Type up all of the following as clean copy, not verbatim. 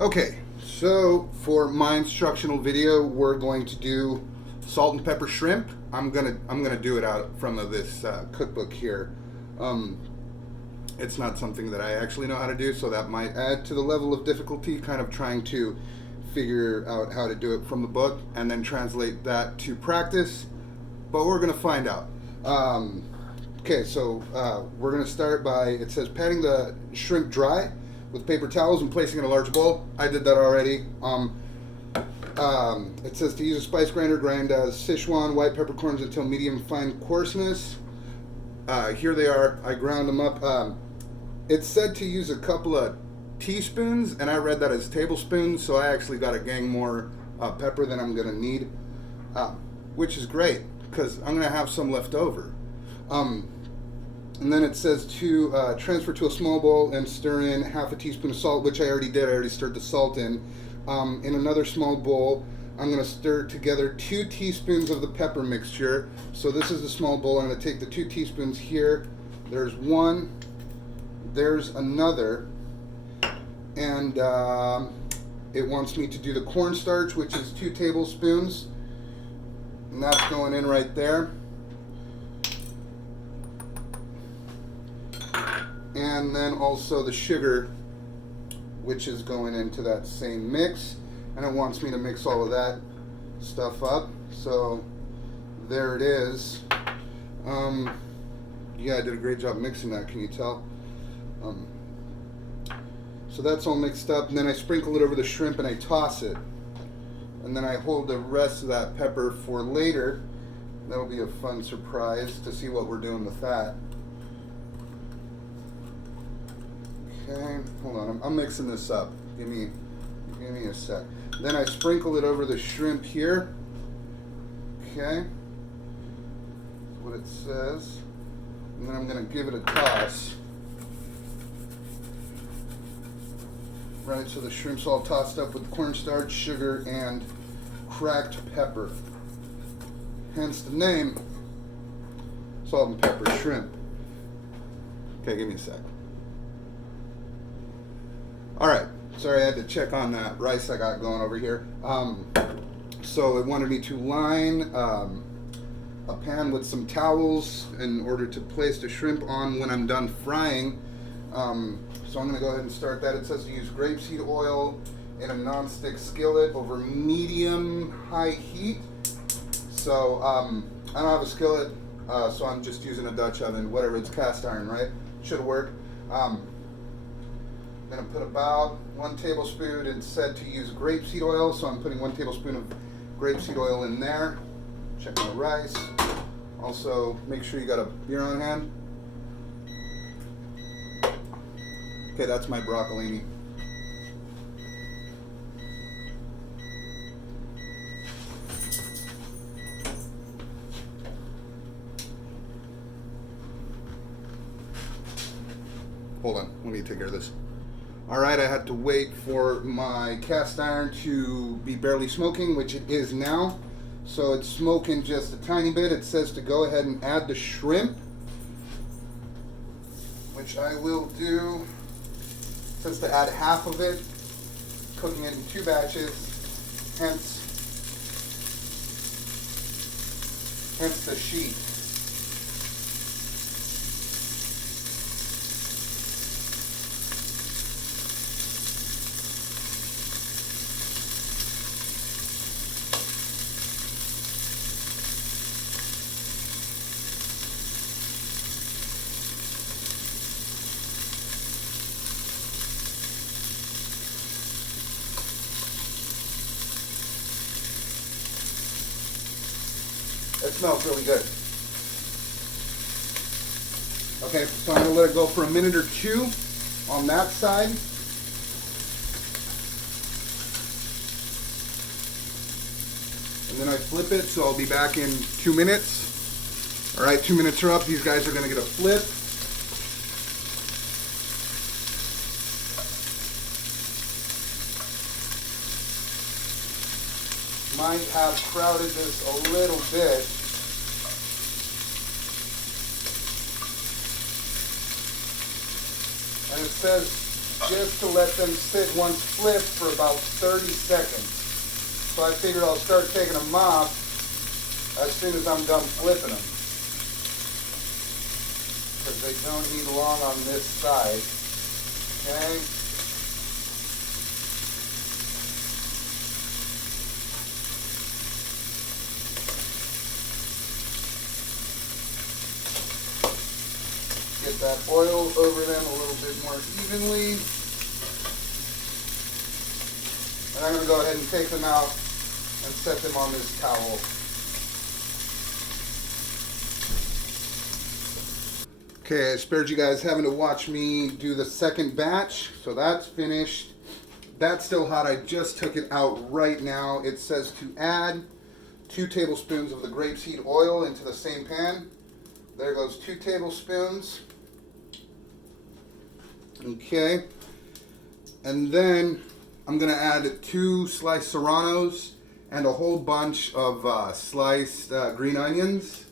Okay, so for my instructional video, we're going to do salt and pepper shrimp. I'm gonna do it out from this cookbook here. Um, it's not something that I actually know how to do, so that might add to the level of difficulty. Kind of trying to figure out how to do it from the book and then translate that to practice. But we're gonna find out. Okay, so we're gonna start by, it says, patting the shrimp dry with paper towels and placing in a large bowl. I did that already. It says to use a spice grinder, grind Sichuan white peppercorns until medium fine coarseness. Here they are. I ground them up. It said to use a couple of teaspoons, and I read that as tablespoons, so I actually got a gang more pepper than I'm gonna need, which is great because I'm gonna have some left over. And then it says to transfer to a small bowl and stir in half a teaspoon of salt, which I already did. I already stirred the salt in. In another small bowl, I'm going to stir together 2 teaspoons of the pepper mixture. So this is the small bowl. I'm going to take the 2 teaspoons here. There's one. There's another. And it wants me to do the cornstarch, which is 2 tablespoons. And that's going in right there. And then also the sugar, which is going into that same mix, and it wants me to mix all of that stuff up. So there it is. Yeah, I did a great job mixing that, can you tell? So that's all mixed up, and then I sprinkle it over the shrimp and I toss it, and then I hold the rest of that pepper for later. That'll be a fun surprise to see what we're doing with that. Okay, hold on. I'm mixing this up. Give me a sec. Then I sprinkle it over the shrimp here. Okay, that's what it says. And then I'm going to give it a toss. Right, so the shrimp's all tossed up with cornstarch, sugar, and cracked pepper. Hence the name, salt and pepper shrimp. Okay, give me a sec. All right, sorry, I had to check on that rice I got going over here. So it wanted me to line a pan with some towels in order to place the shrimp on when I'm done frying. So I'm gonna go ahead and start that. It says to use grapeseed oil in a non-stick skillet over medium-high heat. So I don't have a skillet, so I'm just using a Dutch oven, whatever, it's cast iron, right? Should work. I'm going to put about 1 tablespoon. It said to use grapeseed oil, so I'm putting 1 tablespoon of grapeseed oil in there. Check my rice. Also, make sure you got a beer on hand. Okay, that's my broccolini. Hold on, let me take care of this. Alright, I had to wait for my cast iron to be barely smoking, which it is now. So it's smoking just a tiny bit. It says to go ahead and add the shrimp, which I will do. It says to add half of it, cooking it in 2 batches, hence the sheet. It smells really good. Okay, so I'm going to let it go for a minute or 2 on that side. And then I flip it, so I'll be back in 2 minutes. Alright, 2 minutes are up. These guys are going to get a flip. Might have crowded this a little bit. And it says just to let them sit once flipped for about 30 seconds. So I figured I'll start taking them off as soon as I'm done flipping them, because they don't need long on this side. Okay. Get that oil over them a little bit more evenly. And I'm going to go ahead and take them out and set them on this towel. Okay, I spared you guys having to watch me do the second batch. So that's finished. That's still hot. I just took it out right now. It says to add 2 tablespoons of the grapeseed oil into the same pan. There goes 2 tablespoons. Okay. And then I'm going to add 2 sliced serranos and a whole bunch of sliced green onions.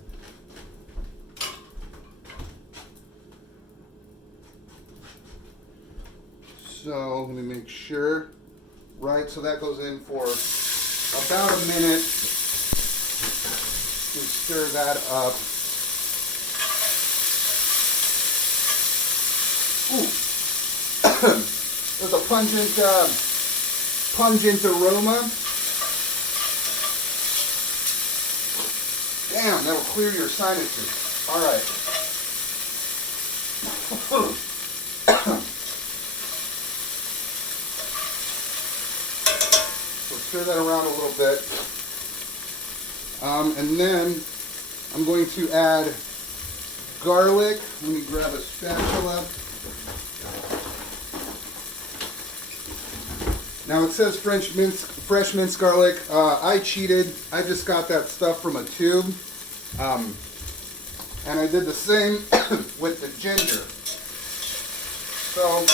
So let me make sure. Right, so that goes in for about a minute. Just stir that up. Ooh. There's a pungent aroma. Damn, that'll clear your sinuses. All right. So stir that around a little bit. And then I'm going to add garlic. Let me grab a spatula. Now it says fresh minced garlic. I cheated. I just got that stuff from a tube. And I did the same with the ginger. So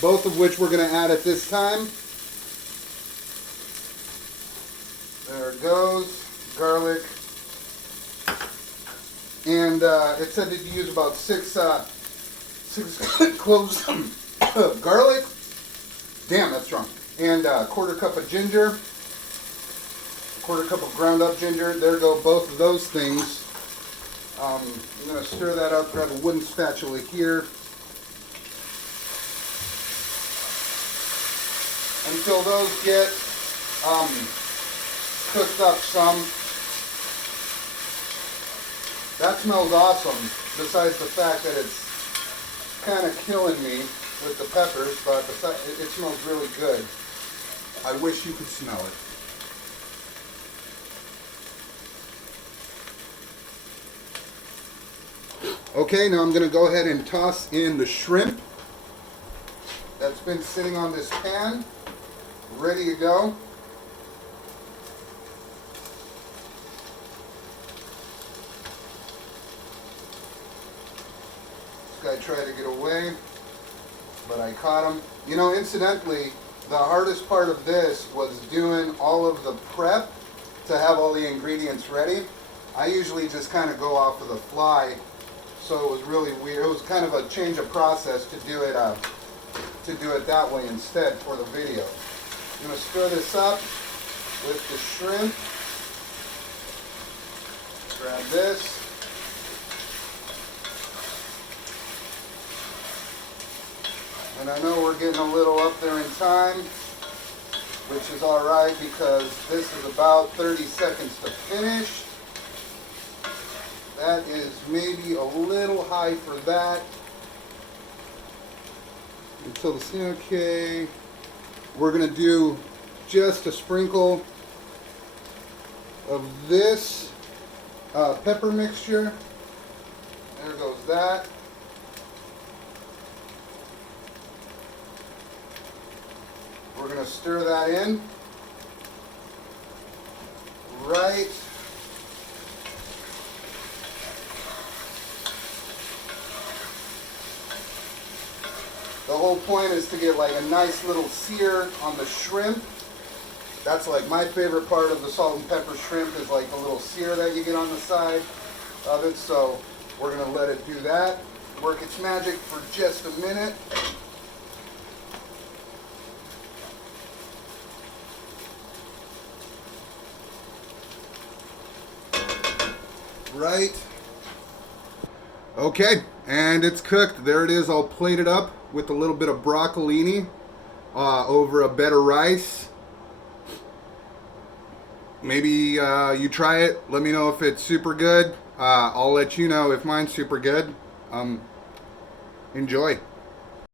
both of which we're going to add at this time. There it goes. Garlic. And it said that you use about 6 cloves of garlic. Damn, that's strong. And a quarter cup of ginger. A quarter cup of ground up ginger. There go both of those things. I'm going to stir that up. Grab a wooden spatula here. Until those get cooked up some. That smells awesome, besides the fact that it's kind of killing me with the peppers, but it smells really good. I wish you could smell it. Okay, now I'm going to go ahead and toss in the shrimp that's been sitting on this pan, ready to go. This guy tried to get away, but I caught him. You know, incidentally, the hardest part of this was doing all of the prep to have all the ingredients ready. I usually just kind of go off of the fly, so it was really weird. It was kind of a change of process to do it that way instead for the video. I'm going to stir this up with the shrimp. Grab this. And I know we're getting a little up there in time, which is alright because this is about 30 seconds to finish. That is maybe a little high for that. Until the see, okay. We're going to do just a sprinkle of this pepper mixture. There goes that. We're going to stir that in. Right. The whole point is to get like a nice little sear on the shrimp. That's like my favorite part of the salt and pepper shrimp is like the little sear that you get on the side of it. So we're going to let it do that. Work its magic for just a minute. right. Okay, and it's cooked. There it is, all plated up with a little bit of broccolini over a bed of rice. Maybe you try it. Let me know if it's super good. I'll let you know if mine's super good. Enjoy.